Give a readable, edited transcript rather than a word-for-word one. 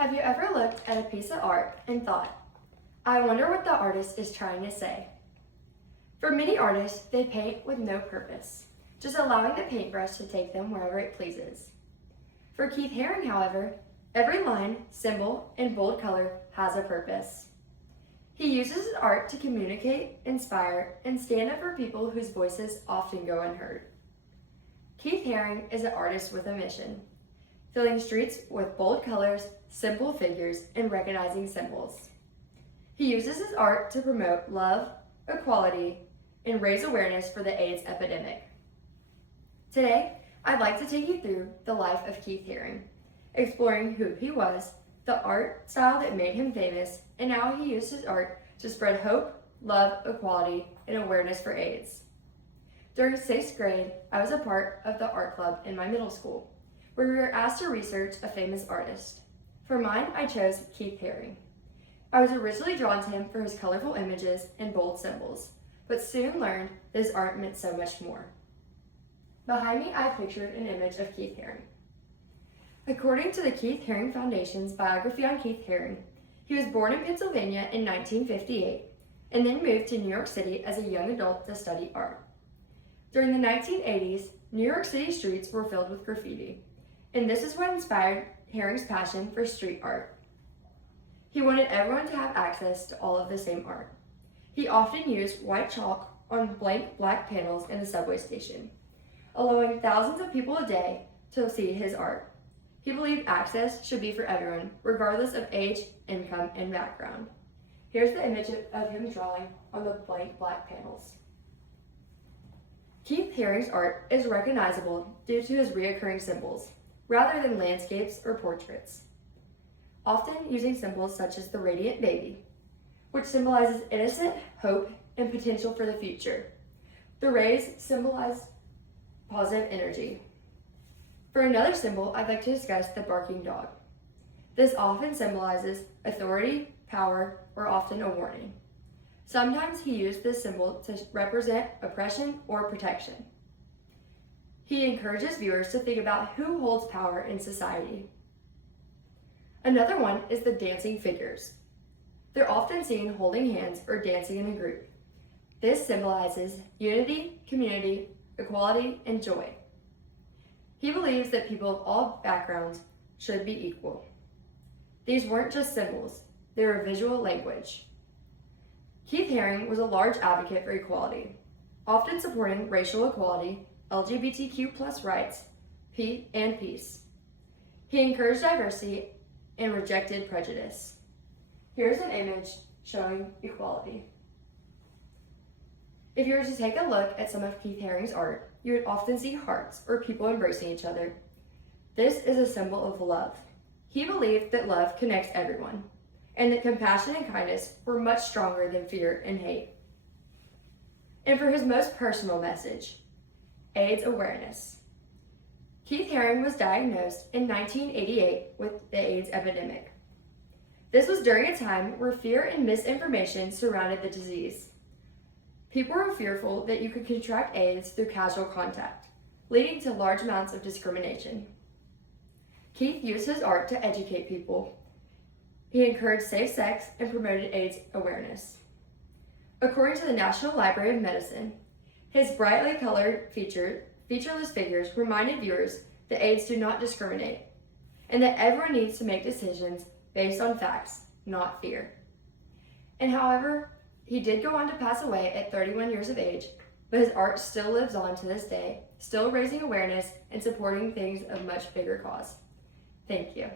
Have you ever looked at a piece of art and thought, I wonder what the artist is trying to say? For many artists, they paint with no purpose, just allowing the paintbrush to take them wherever it pleases. For Keith Haring, however, every line, symbol, and bold color has a purpose. He uses his art to communicate, inspire, and stand up for people whose voices often go unheard. Keith Haring is an artist with a mission, filling streets with bold colors, simple figures, and recognizing symbols. He uses his art to promote love, equality, and raise awareness for the AIDS epidemic. Today, I'd like to take you through the life of Keith Haring, exploring who he was, the art style that made him famous, and how he used his art to spread hope, love, equality, and awareness for AIDS. During 6th grade, I was a part of the art club in my middle school, where we were asked to research a famous artist. For mine, I chose Keith Haring. I was originally drawn to him for his colorful images and bold symbols, but soon learned that his art meant so much more. Behind me, I pictured an image of Keith Haring. According to the Keith Haring Foundation's biography on Keith Haring, he was born in Pennsylvania in 1958 and then moved to New York City as a young adult to study art. During the 1980s, New York City streets were filled with graffiti, and this is what inspired Haring's passion for street art. He wanted everyone to have access to all of the same art. He often used white chalk on blank black panels in the subway station, allowing thousands of people a day to see his art. He believed access should be for everyone, regardless of age, income, and background. Here's the image of him drawing on the blank black panels. Keith Haring's art is recognizable due to his reoccurring symbols, rather than landscapes or portraits, often using symbols such as the radiant baby, which symbolizes innocent hope and potential for the future. The rays symbolize positive energy. For another symbol, I'd like to discuss the barking dog. This often symbolizes authority, power, or often a warning. Sometimes he used this symbol to represent oppression or protection. He encourages viewers to think about who holds power in society. Another one is the dancing figures. They're often seen holding hands or dancing in a group. This symbolizes unity, community, equality, and joy. He believes that people of all backgrounds should be equal. These weren't just symbols, they were visual language. Keith Haring was a large advocate for equality, often supporting racial equality, LGBTQ+ rights, and peace. He encouraged diversity and rejected prejudice. Here's an image showing equality. If you were to take a look at some of Keith Haring's art, you would often see hearts or people embracing each other. This is a symbol of love. He believed that love connects everyone, and that compassion and kindness were much stronger than fear and hate. And for his most personal message, AIDS awareness. Keith Haring was diagnosed in 1988 with the AIDS epidemic. This was during a time where fear and misinformation surrounded the disease. People were fearful that you could contract AIDS through casual contact, leading to large amounts of discrimination. Keith used his art to educate people. He encouraged safe sex and promoted AIDS awareness. According to the National Library of Medicine, his brightly colored featureless figures reminded viewers that AIDS do not discriminate, and that everyone needs to make decisions based on facts, not fear. And however, he did go on to pass away at 31 years of age, but his art still lives on to this day, still raising awareness and supporting things of much bigger cause. Thank you.